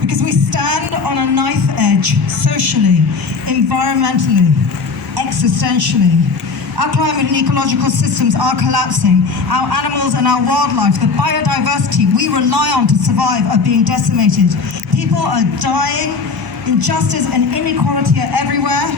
Because we stand on a knife edge, socially, environmentally, existentially. Our climate and ecological systems are collapsing. Our animals and our wildlife, the biodiversity we rely on to survive, are being decimated. People are dying. Injustice and inequality are everywhere.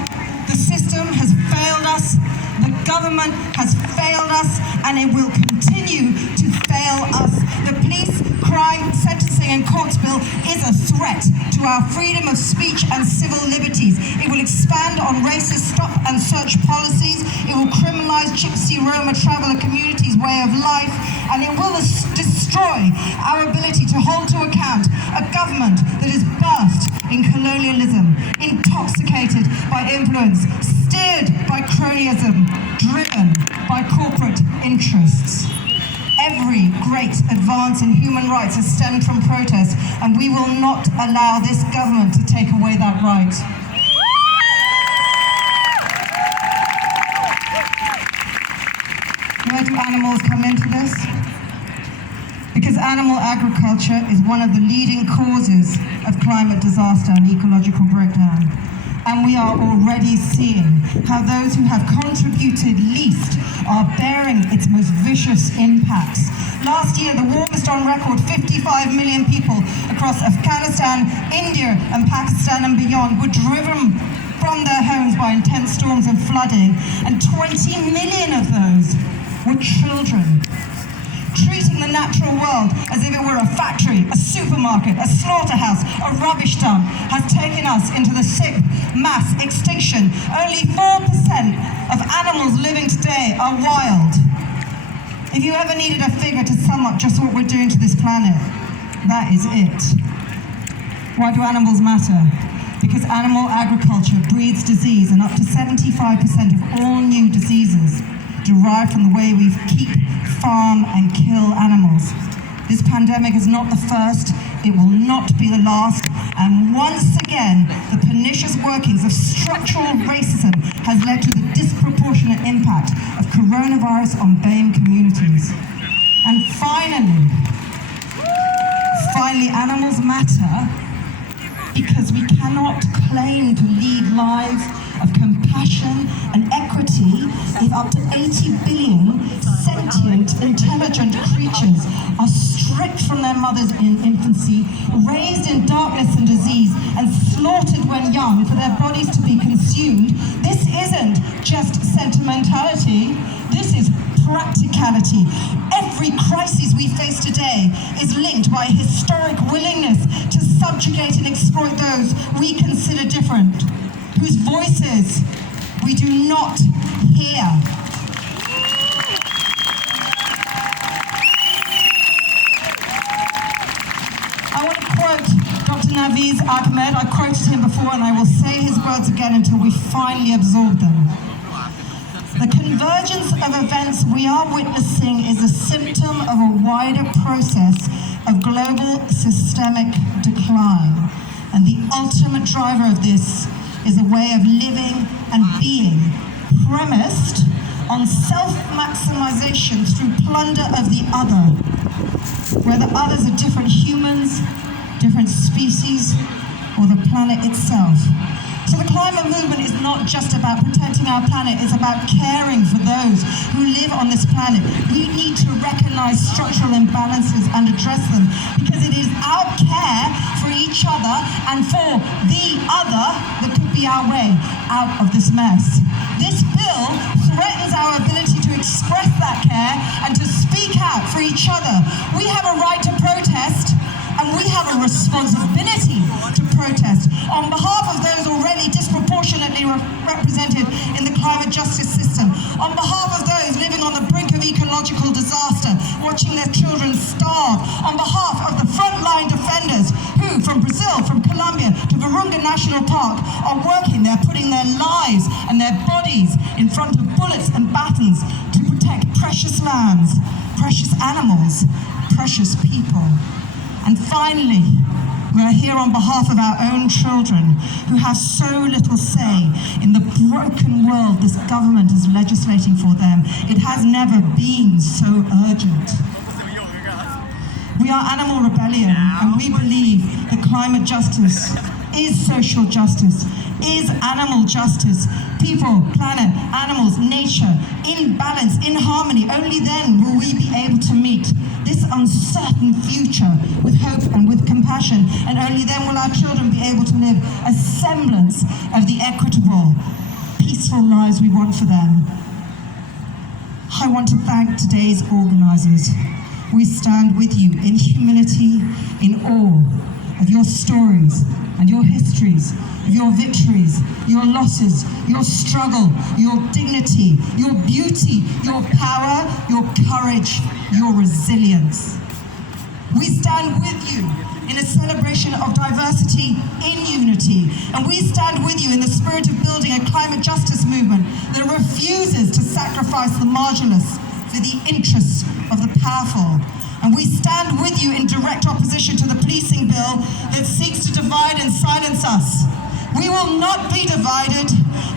The system has failed us. The government has failed us, and it will continue to fail us. The police, crime, sentencing and courts bill is a threat to our freedom of speech and civil liberties. It will expand on racist stop and search policies. It will criminalize Gypsy, Roma, traveller communities' way of life, and it will destroy our ability to hold to account a government that is birthed in colonialism, intoxicated by influence, steered by cronyism, driven by corporate interests. Every great advance in human rights has stemmed from protest, and we will not allow this government to take away that right. Where do animals come into this? Because animal agriculture is one of the leading causes of climate disaster and ecological breakdown. And we are already seeing how those who have contributed least are bearing its most vicious impacts. Last year, the warmest on record, 55 million people across Afghanistan, India, and Pakistan and beyond were driven from their homes by intense storms and flooding, and 20 million of those were children. Treating the natural world as if it were a factory, a supermarket, a slaughterhouse, a rubbish dump has taken us into the sixth mass extinction. Only 4% of animals living today are wild. If you ever needed a figure to sum up just what we're doing to this planet, that is it. Why do animals matter? Because animal agriculture breeds disease, and up to 75% of all new diseases derive from the way we keep, farm and kill animals. This pandemic is not the first, it will not be the last, and once again, the pernicious workings of structural racism has led to the disproportionate impact of coronavirus on BAME communities. And finally, animals matter because we cannot claim to lead lives of compassion and equity if up to 80 billion sentient, intelligent creatures are stripped from their mothers in infancy, raised in darkness and disease, and slaughtered when young for their bodies to be consumed. This isn't just sentimentality, this is practicality. Every crisis we face today is linked by a historic willingness to subjugate and exploit those we consider different, whose voices we do not hear. I want to quote Dr. Nafeez Ahmed. I quoted him before and I will say his words again until we finally absorb them. The convergence of events we are witnessing is a symptom of a wider process of global systemic decline. And the ultimate driver of this is a way of living and being premised on self-maximization through plunder of the other, where the others are different humans, different species, or the planet itself. So the climate movement is not just about protecting our planet, it's about caring for those who live on this planet. We need to recognize structural imbalances and address them, because it is our care for each other and for the other that could be our way out of this mess. This bill threatens our ability to express that care and to speak out for each other. We have a right to protest, and we have a responsibility to protest on behalf of those already disproportionately represented in the climate justice system, on behalf of those living on the brink of ecological disaster, watching their children starve, on behalf of the frontline defenders who, from Brazil, from Colombia to Virunga National Park, are working, they're putting their lives and their bodies in front of bullets and batons to protect precious lands, precious animals, precious people. And finally, we are here on behalf of our own children who have so little say in the broken world this government is legislating for them. It has never been so urgent. We are Animal Rebellion, and we believe the climate justice, is social justice, is animal justice. People, planet, animals, nature, in balance, in harmony. Only then will we be able to meet this uncertain future with hope and with compassion. And only then will our children be able to live a semblance of the equitable, peaceful lives we want for them. I want to thank today's organisers. We stand with you in humility, in awe of your stories and your histories, of your victories, your losses, your struggle, your dignity, your beauty, your power, your courage, your resilience. We stand with you in a celebration of diversity in unity, and we stand with you in the spirit of building a climate justice movement that refuses to sacrifice the marginless for the interests of the powerful. And we stand with you in direct opposition to the policing bill that seeks to divide and silence us. We will not be divided.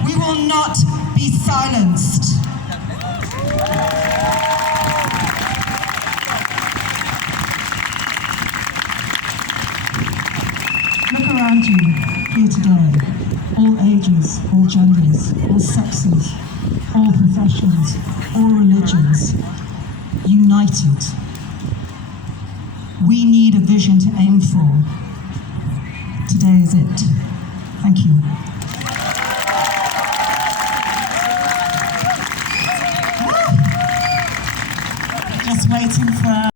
We will not be silenced. Look around you here today. All ages, all genders, all sexes, all professions, all religions, united. We need a vision to aim for. Today is it. Thank you.